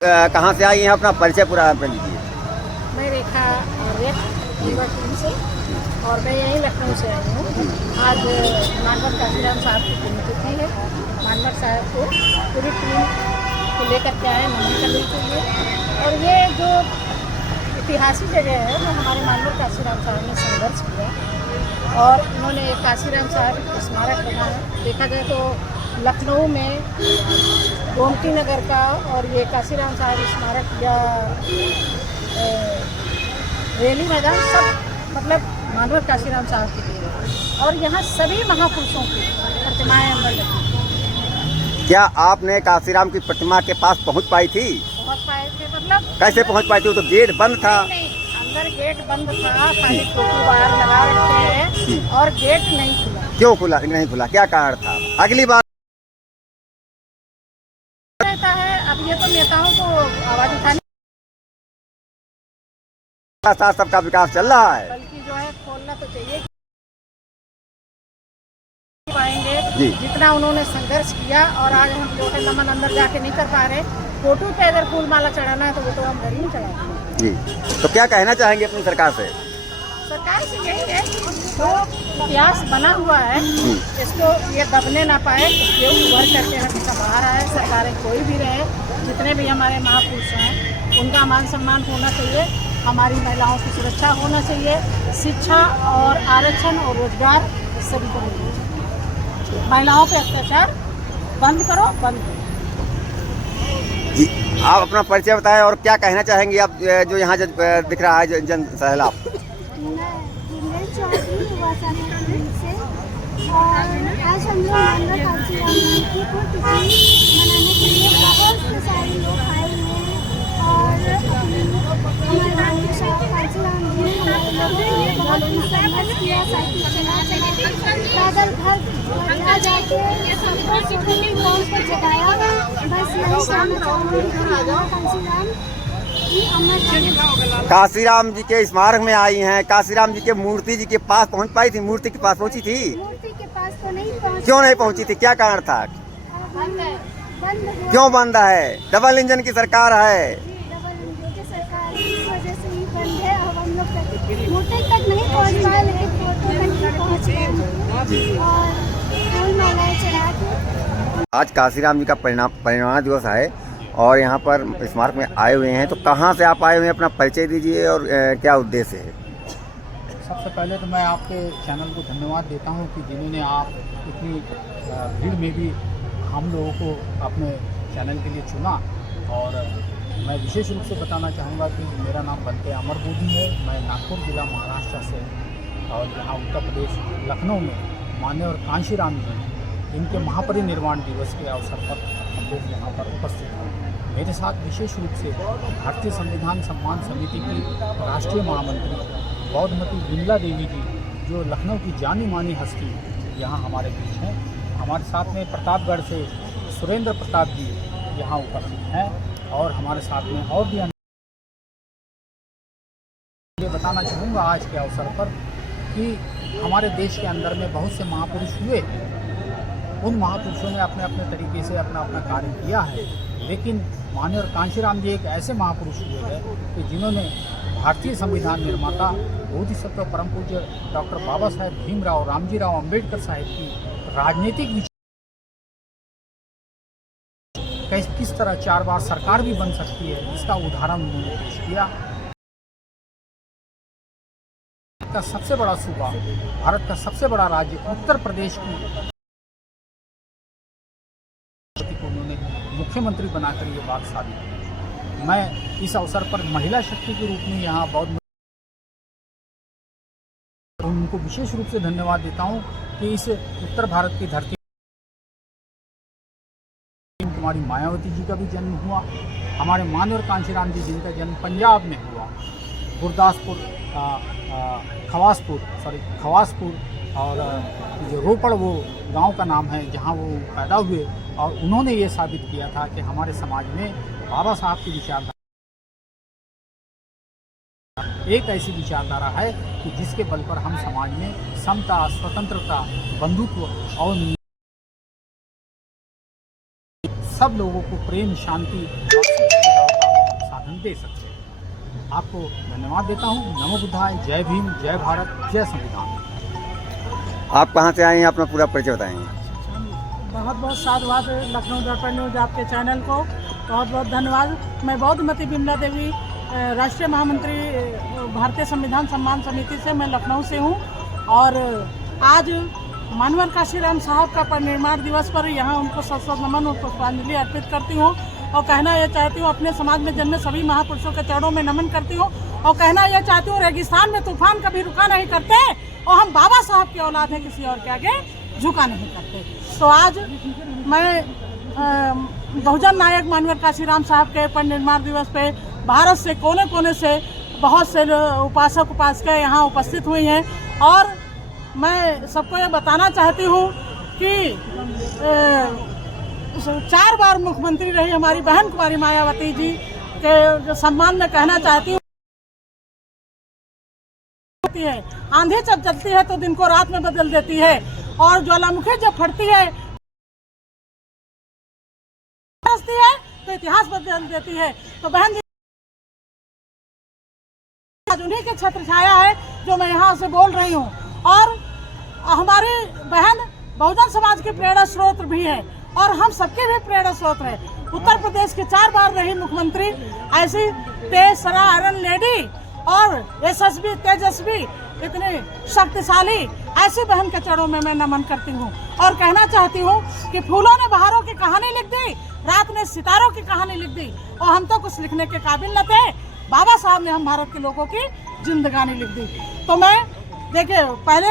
कहाँ से आई हैं, अपना परिचय पूरा कर लीजिए। मैं रेखा रीवा टीम से और मैं यहीं लखनऊ से आई हूँ। आज मानवर काशीराम साहब की पुण्यतिथि है। मानवर साहब को पूरी टीम को लेकर के आए नमन करने के लिए। और ये जो ऐतिहासिक जगह है वो हमारे मानवर काशीराम साहब ने संघर्ष किया और उन्होंने काशीराम साहब स्मारक बनाया। देखा जाए तो लखनऊ में गोमती नगर का और ये काशीराम साहब स्मारक या रेली मैदान सब मतलब मानवर काशीराम साहब की देन है। और यहाँ सभी महापुरुषों की प्रतिमाएं अंदर लगी। क्या आपने काशीराम की प्रतिमा के पास पहुंच पाई थी? पहुँच पाए थे, मतलब कैसे पहुंच पाई थी? वो तो गेट बंद था। नहीं, अंदर गेट बंद था, खाली फोटो बाहर लगा रखे हैं और गेट नहीं खुला। क्यों खुला नहीं खुला, क्या कारण था? अगली बार रहता है। अब ये तो नेताओं को आवाज उठाने साथ सबका विकास चल रहा है, बल्कि जो है खोलना तो चाहिए। पाएंगे जी। जितना उन्होंने संघर्ष किया और आज हम जो है नमन अंदर जाके नहीं कर पा रहे। फोटो पे अगर फूल माला चढ़ाना है तो वो तो हम घर ही में चढ़ाते हैं। जी। तो क्या कहना चाहेंगे अपनी सरकार से? सरकार से यही है, जो इतिहास बना हुआ है इसको ये दबने ना पाए, ये उभर करके हमेशा बाहर आए। सरकारें कोई भी रहे, जितने भी हमारे महापुरुष हैं उनका मान सम्मान होना चाहिए। हमारी महिलाओं की सुरक्षा होना चाहिए। शिक्षा और आरक्षण और रोजगार सभी को मिलना चाहिए। महिलाओं पे अत्याचार बंद करो, बंद करो। जी, आप अपना परिचय बताएं और क्या कहना चाहेंगे आप जो यहाँ दिख रहा है जन सैलाब? और आज हम लोग मानवर काशीराम की पुण्यतिथि मनाने के लिए बहुत से सारे लोग आए हुए हैं और हमारे मानवर साहब काशीराम जी ने हमारे लोगों को बहुत ही संघर्ष किया। साइकिल चला पैदल घर आ जाके सबको सुखी कौन को जगाया। बस यही कहना चाहूँगी काशीराम काशीराम जी के स्मारक में आई हैं। काशीराम जी के मूर्ति जी के पास पहुंच पाई थी? मूर्ति के पास पहुंची थी? मूर्ति के पास तो नहीं पहुंची। क्यों नहीं पहुंची थी, क्या कारण था? बंद है। क्यों बंद है? डबल इंजन की सरकार है। डबल इंजन की सरकार इस वजह से ही बंद है। अब हम लोग मूर्ति तक नहीं पहुंच पाए, लेकिन फोटो तक पहुंच गए और फूल मालाएं चढ़ा के। आज काशीराम जी का परिनिर्वाण दिवस है और यहाँ पर स्मारक में आए हुए हैं। तो कहाँ से आप आए हुए हैं, अपना परिचय दीजिए और क्या उद्देश्य है? सबसे पहले तो मैं आपके चैनल को धन्यवाद देता हूँ कि जिन्होंने आप इतनी भीड़ में भी हम लोगों को अपने चैनल के लिए चुना। और मैं विशेष रूप से बताना चाहूँगा कि मेरा नाम बनते अमर बोधी है। मैं नागपुर जिला महाराष्ट्र से और यहाँ उत्तर प्रदेश लखनऊ में माननीय काशीराम जी इनके महापरिनिर्वाण दिवस के अवसर पर हम लोग यहाँ पर उपस्थित हैं। मेरे साथ विशेष रूप से भारतीय संविधान सम्मान समिति की राष्ट्रीय महामंत्री बौद्धमती विमला देवी जी, जो लखनऊ की जानी मानी हस्ती यहाँ हमारे बीच हैं। हमारे साथ में प्रतापगढ़ से सुरेंद्र प्रताप जी यहाँ उपस्थित हैं और हमारे साथ में और भी ये बताना चाहूँगा आज के अवसर पर कि हमारे देश के अंदर में बहुत से महापुरुष हुए। उन महापुरुषों ने अपने अपने तरीके से अपना अपना कार्य किया है, लेकिन माननीय काशीराम जी एक ऐसे महापुरुष हुए हैं कि जिन्होंने भारतीय संविधान निर्माता बोधिसत्व परम पूज्य डॉक्टर बाबा साहेब भीमराव रामजी राव अम्बेडकर साहब की राजनीतिक किस तरह 4 बार सरकार भी बन सकती है, इसका उदाहरण उन्होंने पेश किया। का सबसे बड़ा सूबा, भारत का सबसे बड़ा राज्य उत्तर प्रदेश की उन्होंने मुख्यमंत्री बनाकर ये बात साबित की। मैं इस अवसर पर महिला शक्ति के रूप में यहाँ बौद्ध उनको विशेष रूप से धन्यवाद देता हूँ कि इस उत्तर भारत की धरती कुमारी मायावती जी का भी जन्म हुआ। हमारे मानवर काशीराम जी जिनका जन्म पंजाब में हुआ, गुरदासपुर खवासपुर और जो रोपड़ वो गांव का नाम है जहां वो पैदा हुए। और उन्होंने ये साबित किया था कि हमारे समाज में बाबा साहब की विचारधारा एक ऐसी विचारधारा है कि जिसके बल पर हम समाज में समता, स्वतंत्रता, बंधुत्व और सब लोगों को प्रेम, शांति और हम दे सकते हैं। आपको धन्यवाद देता हूँ। नमो बुद्धाय, जय भीम, जय भारत, जय संविधान। आप कहाँ से आए हैं, अपना पूरा परिचय बताएंगे। बहुत बहुत साधुवाद लखनऊ दर्पण न्यूज आपके चैनल को, बहुत बहुत धन्यवाद। मैं बौद्धमती बिमला देवी, राष्ट्रीय महामंत्री भारतीय संविधान सम्मान समिति से, मैं लखनऊ से हूँ। और आज मानवर काशीराम साहब का परिनिर्वाण दिवस पर यहाँ उनको सशस्त्र नमन और पुष्पांजलि अर्पित करती हूँ। और कहना यह चाहती हूँ, अपने समाज में जन्मे सभी महापुरुषों के चरणों में नमन करती हूँ। और कहना यह चाहती हूँ, रेगिस्तान में तूफान कभी रुका नहीं करते, और हम बाबा साहब की औलाद हैं, किसी और के आगे झुका नहीं करते। तो आज मैं बहुजन नायक मानवर काशीराम साहब के परिनिर्वाण दिवस पे भारत से कोने कोने से बहुत से उपासक उपासिकाएं यहाँ उपस्थित हुई हैं। और मैं सबको ये बताना चाहती हूँ कि 4 बार मुख्यमंत्री रही हमारी बहन कुमारी मायावती जी के सम्मान में कहना चाहती हूँ, आंधी जब चलती है तो दिन को रात में बदल देती है, और ज्वालामुखी जब फटती है तो इतिहास बदल देती है। तो बहन जी आज उन्हीं के छत्र छाया है जो मैं यहाँ से बोल रही हूँ। और हमारी बहन बहुजन समाज की प्रेरणा स्रोत भी है, और हम सबके भी प्रेरणा स्रोत है। उत्तर प्रदेश की 4 बार रही मुख्यमंत्री, ऐसी तेज सरा आयरन लेडी और यशस्वी तेजस्वी इतनी शक्तिशाली ऐसी बहन के चरणों में मैं नमन करती हूँ। और कहना चाहती हूँ कि फूलों ने बहारों की कहानी लिख दी, रात ने सितारों की कहानी लिख दी, और हम तो कुछ लिखने के काबिल न थे, बाबा साहब ने हम भारत के लोगों की जिंदगानी लिख दी। तो मैं देखिए, पहले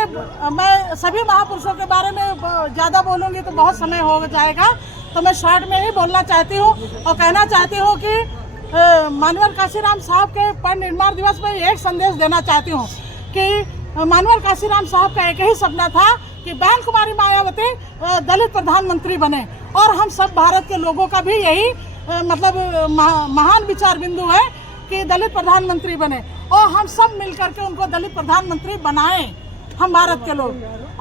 मैं सभी महापुरुषों के बारे में ज़्यादा बोलूँगी तो बहुत समय हो जाएगा, तो मैं शॉर्ट में ही बोलना चाहती हूँ। और कहना चाहती हूँ कि मानवर काशीराम साहब के परिनिर्वाण दिवस में एक संदेश देना चाहती हूँ कि मानवर काशीराम साहब का एक ही सपना था कि बहन कुमारी मायावती दलित प्रधानमंत्री बने, और हम सब भारत के लोगों का भी यही मतलब महान विचार बिंदु है कि दलित प्रधानमंत्री बने, और हम सब मिलकर के उनको दलित प्रधानमंत्री बनाएं, हम भारत के लोग।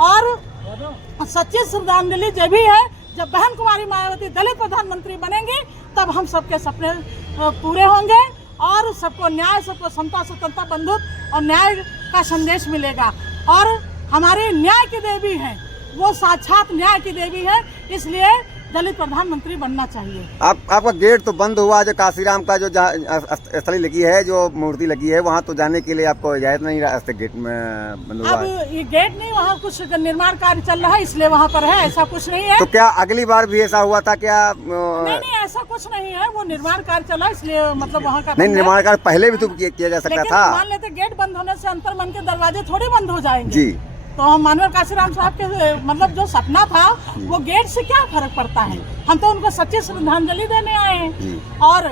और सच्ची श्रद्धांजलि जब भी है जब बहन कुमारी मायावती दलित प्रधानमंत्री बनेंगी, तब हम सबके सपने पूरे होंगे, और सबको न्याय, सबको समता, स्वतंत्रता, बंधुत्व और न्याय का संदेश मिलेगा। और हमारी न्याय की देवी है, वो साक्षात न्याय की देवी है, इसलिए दलित प्रधानमंत्री बनना चाहिए। आपका गेट तो बंद हुआ, जो काशीराम का जो स्थली लगी है, जो मूर्ति लगी है, वहाँ तो जाने के लिए आपको इजाजत नहीं, रास्ते गेट में बंद हुआ अब ये गेट नहीं, वहाँ कुछ निर्माण कार्य चल रहा है, इसलिए वहाँ पर है, ऐसा कुछ नहीं है। तो क्या अगली बार भी ऐसा हुआ था क्या? नहीं, ऐसा कुछ नहीं है, वो निर्माण कार्य चला, इसलिए मतलब वहाँ का नहीं, निर्माण कार्य पहले भी तो किया जा सकता था। मान लेते गेट बंद होने से अंतर्मन के दरवाजे थोड़ी बंद हो जाएंगे जी। तो हम मानवर काशीराम साहब के मतलब जो सपना था, वो गेट से क्या फर्क पड़ता है, हम तो उनको सच्ची श्रद्धांजलि देने आए हैं। और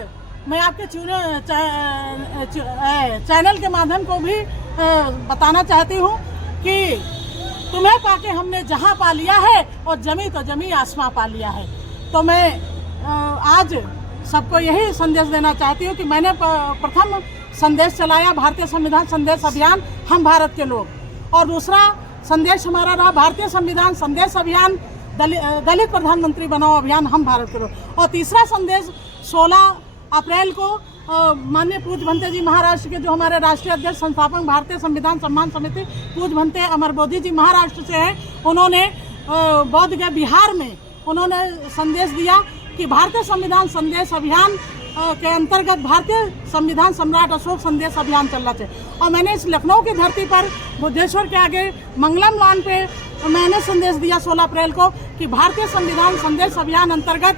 मैं आपके चैनल के माध्यम को भी बताना चाहती हूँ कि तुम्हें पाके हमने जहाँ पा लिया है, और जमी तो जमी आसमां पा लिया है। तो मैं आज सबको यही संदेश देना चाहती हूँ कि मैंने प्रथम संदेश चलाया भारतीय संविधान संदेश अभियान, हम भारत के लोग, और दूसरा संदेश हमारा रहा भारतीय संविधान संदेश अभियान, दलित प्रधानमंत्री बनाओ अभियान, हम भारत के लोग। और तीसरा संदेश 16 अप्रैल को माननीय पूज्य भंते जी महाराष्ट्र के, जो हमारे राष्ट्रीय अध्यक्ष संस्थापक भारतीय संविधान सम्मान समिति पूज्य भंते अमरबोधी जी महाराष्ट्र से हैं, उन्होंने बोधगया बिहार में उन्होंने संदेश दिया कि भारतीय संविधान संदेश अभियान के अंतर्गत भारतीय संविधान सम्राट अशोक संदेश अभियान चलना चाहिए। और मैंने इस लखनऊ की धरती पर बुद्धेश्वर के आगे मंगलम लॉन पे मैंने संदेश दिया 16 अप्रैल को कि भारतीय संविधान संदेश अभियान अंतर्गत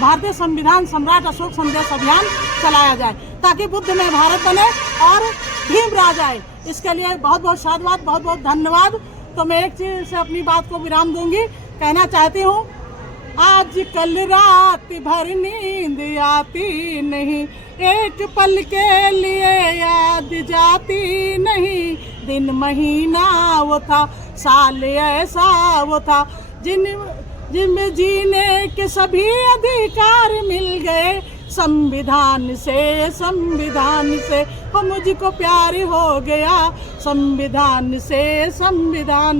भारतीय संविधान सम्राट अशोक संदेश अभियान चलाया जाए, ताकि बुद्ध में भारत बने और भीम राज आए। इसके लिए बहुत बहुत साधुवाद, बहुत बहुत धन्यवाद। तो मैं एक चीज से अपनी बात को विराम दूंगी, कहना चाहती हूँ, आज कल रात भर नींद आती नहीं, एक पल के लिए याद जाती नहीं, दिन महीना वो था, साल ऐसा वो था, जिनमें जीने के सभी अधिकार मिल गए, संविधान से वो मुझको प्यार हो गया, संविधान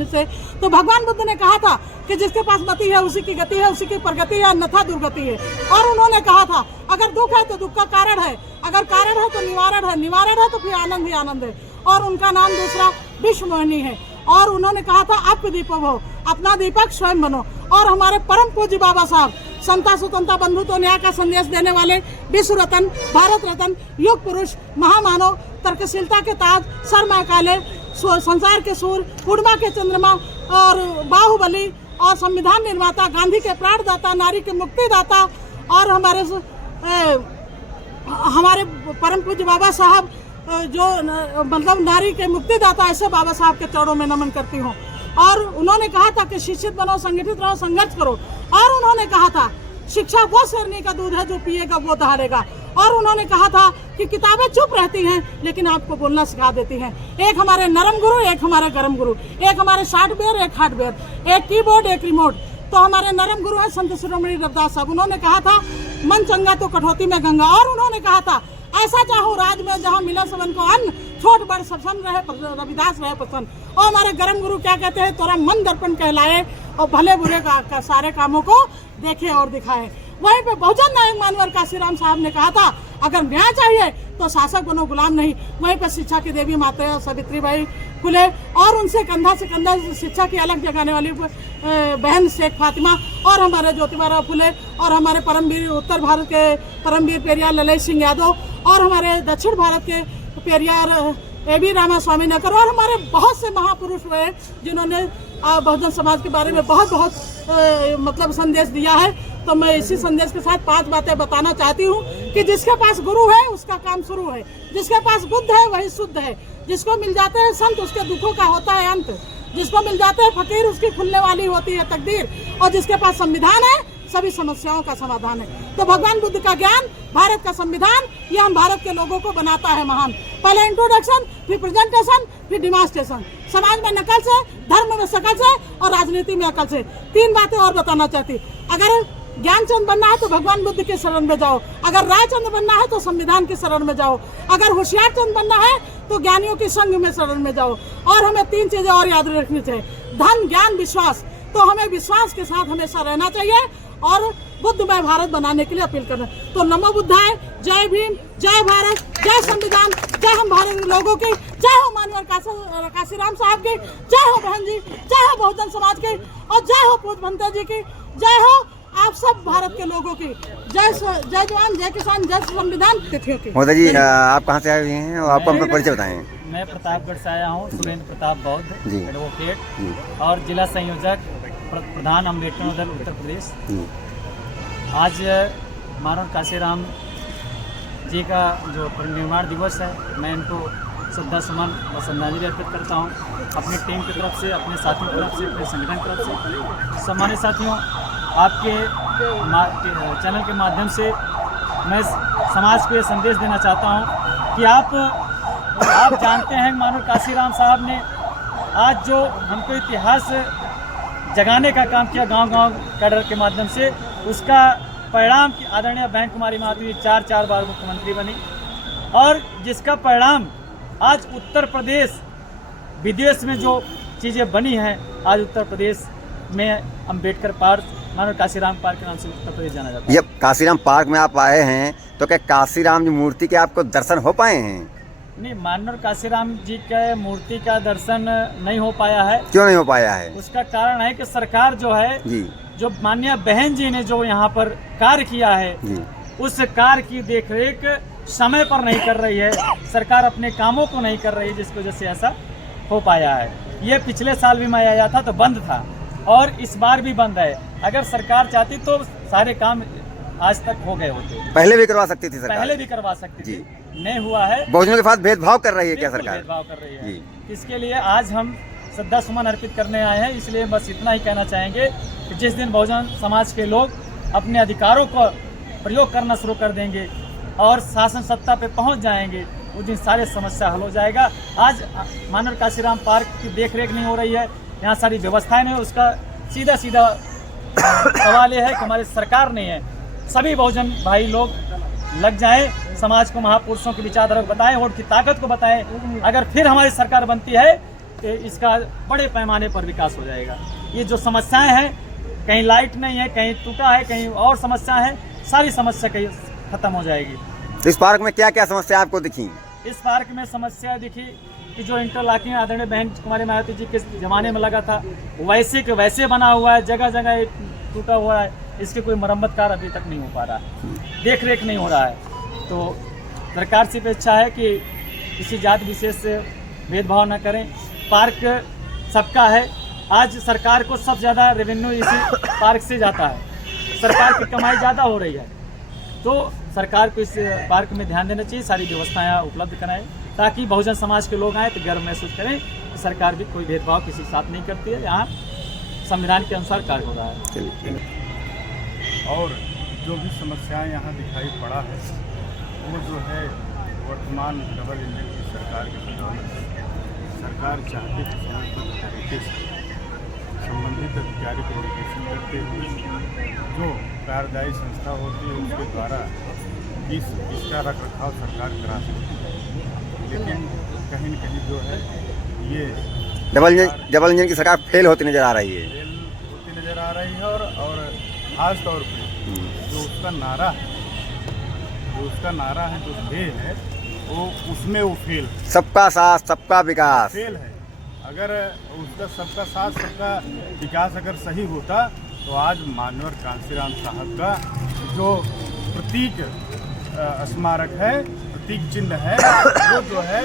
से। तो भगवान बुद्ध ने कहा था कि जिसके पास मति है उसी की गति है, उसी की प्रगति है, अन्यथा दुर्गति है। और उन्होंने कहा था अगर दुख है तो दुख का कारण है, अगर कारण है तो निवारण है, निवारण है तो फिर आनंद ही आनंद है। और उनका नाम दूसरा विश्व मोहिनी है। और उन्होंने कहा था आप दीपो भव, अपना दीपक स्वयं बनो। और हमारे परम पूज्य बाबा साहब समता स्वतंत्रता बंधुत्व न्याय का संदेश देने वाले विश्व रत्न, भारत रत्न, युग पुरुष, महामानव, तर्कशीलता के ताज, शर्मा काले, संसार के सूर, पूर्णिमा के चंद्रमा और बाहुबली और संविधान निर्माता, गांधी के प्राणदाता, नारी के मुक्तिदाता और हमारे परम पूज्य बाबा साहब जो मतलब नारी के मुक्तिदाता, ऐसे बाबा साहब के चरणों में नमन करती हूँ। और उन्होंने कहा था कि शिक्षित बनो, संगठित रहो, संघर्ष करो। और उन्होंने कहा था शिक्षा वो शेरनी का दूध है जो पिएगा वो दहाड़ेगा। और उन्होंने कहा था कि किताबें चुप रहती हैं लेकिन आपको बोलना सिखा देती हैं। एक हमारे नरम गुरु, एक हमारे गरम गुरु, एक हमारे सॉफ्टवेयर, एक हार्डवेयर, एक कीबोर्ड, एक रिमोट। तो हमारे नरम गुरु हैं संत शिरोमणि रविदास साहब। उन्होंने कहा था मन चंगा तो कठौती में गंगा। और उन्होंने कहा था ऐसा चाहो राज में जहाँ मिला सबन को अन्न, छोट बड़ सब रहे रविदास रहे प्रसन्न। और हमारे गरम गुरु क्या कहते हैं, तोरा मन दर्पण कहलाए और भले बुरे का सारे कामों को देखे और दिखाए। वहीं पे बहुजन नायक मानवर काशीराम साहब ने कहा था अगर न्याय चाहिए तो शासक बनो, गुलाम नहीं। वहीं पे शिक्षा की देवी माता सावित्रीबाई फुले और उनसे कंधा से कंधा शिक्षा की अलग जगाने वाली बहन शेख फातिमा और हमारे ज्योतिबा फुले और हमारे परमवीर उत्तर भारत के परमवीर पेरियार ललित सिंह यादव और हमारे दक्षिण भारत के पेरियार A.V. रामा स्वामी नगर और हमारे बहुत से महापुरुष हुए जिन्होंने बहुजन समाज के बारे में बहुत मतलब संदेश दिया है। तो मैं इसी संदेश के साथ 5 बातें बताना चाहती हूँ कि जिसके पास गुरु है उसका काम शुरू है, जिसके पास बुद्ध है वही शुद्ध है, जिसको मिल जाते हैं संत उसके दुखों का होता है अंत, जिसको मिल जाते हैं फकीर उसकी खुलने वाली होती है तकदीर, और जिसके पास संविधान है सभी समस्याओं का समाधान है। तो भगवान बुद्ध का ज्ञान, भारत का संविधान, ये हम भारत के लोगों को बनाता है महान। पहले इंट्रोडक्शन, फिर प्रेजेंटेशन, फिर डिमांस्ट्रेशन। समाज में नकल से, धर्म में शकल से और राजनीति में अकल से। 3 बातें और बताना चाहती। अगर ज्ञानचंद बनना है तो भगवान बुद्ध के शरण में जाओ, अगर रायचंद बनना है तो संविधान के शरण में जाओ, अगर होशियार चंद बनना है तो ज्ञानियों के संघ में शरण में जाओ। और हमें 3 चीजें और याद रखनी चाहिए, धन, ज्ञान, विश्वास। तो हमें विश्वास के साथ हमेशा रहना चाहिए और बुद्धमय भारत बनाने के लिए अपील करना। तो नमो बुद्धाय, जय भीम, जय भारत, जय संविधान, जय हम भारत के लोगों की, जय हो मानवर काशीराम साहब की, जय हो बहन जी, जय हो बहुजन समाज की और जय हो पूज भंते जी की, जय हो आप सब भारत के लोगों की। जय जवान, जय किसान, जय संविधान। तिथियों की मोदी जी आप कहाँ से आए हुए हैं और आपका परिचय बताएं। मैं प्रतापगढ़ से आया हूँ, सुरेंद्र प्रताप बौद्ध जी। एडवोकेट और जिला संयोजक प्रधान अम्बेडकर दल उत्तर प्रदेश। आज मानव काशीराम जी का जो परिनिर्वाण दिवस है, मैं इनको श्रद्धा सुमन और श्रद्धांजलि अर्पित करता हूँ अपनी टीम की तरफ से, अपने साथियों की तरफ से, अपने संगठन की तरफ से। सम्मानित साथियों, आपके चैनल के माध्यम से मैं समाज को ये संदेश देना चाहता हूँ कि आप जानते हैं मानव काशीराम साहब ने आज जो हमको इतिहास जगाने का काम किया गांव-गांव कैडर के माध्यम से, उसका परिणाम कि आदरणीय बहन कुमारी माधवी 4 बार मुख्यमंत्री बनी और जिसका परिणाम आज उत्तर प्रदेश विदेश में जो चीज़ें बनी हैं, आज उत्तर प्रदेश में अम्बेडकर पार्क, मानव काशीराम पार्क के नाम से उत्तर प्रदेश जाना जाता है। ये काशीराम पार्क में आप आए हैं तो क्या काशीराम जी मूर्ति के आपको दर्शन हो पाए हैं? नहीं, मानव काशीराम जी के मूर्ति का दर्शन नहीं हो पाया है। क्यों नहीं हो पाया है? उसका कारण है कि सरकार जो है जी, जो माननीय बहन जी ने जो यहाँ पर कार्य किया है जी, उस कार्य की देखरेख समय पर नहीं कर रही है, सरकार अपने कामों को नहीं कर रही है, जिसकी वजह से ऐसा हो पाया है। ये पिछले साल भी मैं आया था तो बंद था और इस बार भी बंद है। अगर सरकार चाहती तो सारे काम आज तक हो गए होते। पहले भी करवा सकती थी सरकार, पहले भी करवा सकती थी, जी। नहीं हुआ है। बहुजनों के साथ भेदभाव कर रही है क्या सरकार? भेदभाव कर रही है जी। इसके लिए आज हम श्रद्धा सुमन अर्पित करने आए हैं। इसलिए बस इतना ही कहना चाहेंगे कि जिस दिन बहुजन समाज के लोग अपने अधिकारों को प्रयोग करना शुरू कर देंगे और शासन सत्ता पे पहुंच जाएंगे, उस दिन सारे समस्या हल हो जाएगा। आज मानव काशीराम पार्क की देखरेख नहीं हो रही है, यहाँ सारी व्यवस्थाएं नहीं, उसका सीधा सवाल ये है कि हमारी सरकार नहीं है। सभी बहुजन भाई लोग लग जाए, समाज को महापुरुषों की विचारधारा को बताएं, वोट की ताकत को बताएं। अगर फिर हमारी सरकार बनती है तो इसका बड़े पैमाने पर विकास हो जाएगा। ये जो समस्याएं हैं, कहीं लाइट नहीं है, कहीं टूटा है, कहीं और समस्या है, सारी समस्या कहीं खत्म हो जाएगी। इस पार्क में क्या क्या समस्या आपको दिखी? इस पार्क में समस्या दिखी कि जो इंटरलॉकिंग आदरणीय बहन कुमारी मायावती जी के ज़माने में लगा था वैसे के वैसे बना हुआ है, जगह जगह टूटा हुआ है, इसकी कोई मरम्मत कार्य अभी तक नहीं हो पा रहा है, देख रेख नहीं हो रहा है। तो सरकार से अपेक्षा है कि किसी जात विशेष से भेदभाव न करें। पार्क सबका है। आज सरकार को सबसे ज़्यादा रेवेन्यू इसी पार्क से जाता है, सरकार की कमाई ज़्यादा हो रही है, तो सरकार को इस पार्क में ध्यान देना चाहिए, सारी व्यवस्थाएं उपलब्ध कराएं ताकि बहुजन समाज के लोग आएँ तो गर्व महसूस करें कि सरकार भी कोई भेदभाव किसी के साथ नहीं करती है, यहाँ संविधान के अनुसार कार्य हो रहा है। और जो भी समस्याएं यहाँ दिखाई पड़ा है वो जो है वर्तमान डबल इंजन की सरकार के बदौलत सरकार चाहती है समयबद्ध तरीके से संबंधित अधिकारी को निर्देशन करते हुए जो कार्यदायी संस्था होती है उसके द्वारा इसका रख रखाव सरकार करा सकती है, लेकिन कहीं न कहीं जो है ये डबल इंजन की सरकार फेल होती नजर आ रही है, फेल होती नज़र आ रही है। और खास तौर पे जो उसका नारा है, जो ध्येय है, वो उसमें वो फेल, सबका साथ सबका विकास फेल है। अगर उसका सबका साथ सबका विकास अगर सही होता तो आज मानवर कांसीराम साहब का जो प्रतीक स्मारक है, प्रतीक चिन्ह है, वो जो है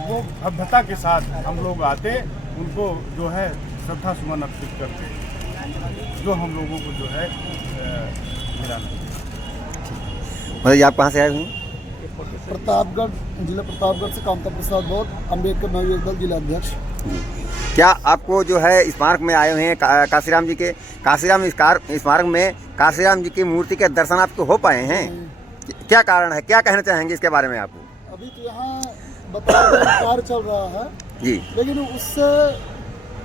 वो भव्यता के साथ हम लोग आते, उनको जो है श्रद्धा सुमन अर्पित करते, जो हम लोगों को जो है मिला। मतलब आप कहाँ से आए हुए? प्रतापगढ़, जिला प्रतापगढ़ से कामता प्रसाद बौद्ध, अम्बेडकर नवयुवक दल जिला अध्यक्ष। क्या आपको जो है स्मारक में आए हुए हैं काशीराम जी के, काशीराम स्मारक में काशीराम जी की मूर्ति के दर्शन आपको हो पाए हैं? क्या कारण है, क्या कहना चाहेंगे इसके बारे में आपको? अभी तो यहाँ बताया कार्य चल रहा है जी, लेकिन उससे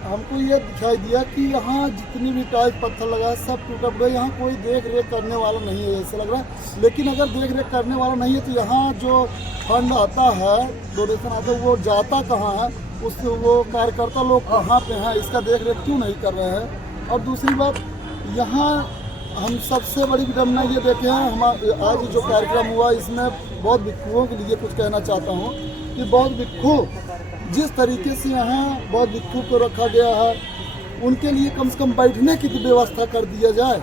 हमको ये दिखाई दिया कि यहाँ जितनी भी टाइल्स पत्थर लगा है सब टूटा पड़ा, यहाँ कोई देख रेख करने वाला नहीं है ऐसा लग रहा है। लेकिन अगर देख रेख करने वाला नहीं है तो यहाँ जो फंड आता है, डोनेशन आता है, वो जाता कहाँ है, वो कार्यकर्ता लोग कहाँ पे हैं, इसका देख रेख क्यों नहीं कर रहे हैं। और दूसरी बात, यहाँ हम सबसे बड़ी विडम्बना ये देखे हैं, आज जो कार्यक्रम हुआ इसमें बौद्ध भिक्षुओं के लिए कुछ कहना चाहता हूँ कि बौद्ध भिक्षु जिस तरीके से यहाँ बौद्ध भिक्षु को रखा गया है, उनके लिए कम से कम बैठने की व्यवस्था कर दिया जाए।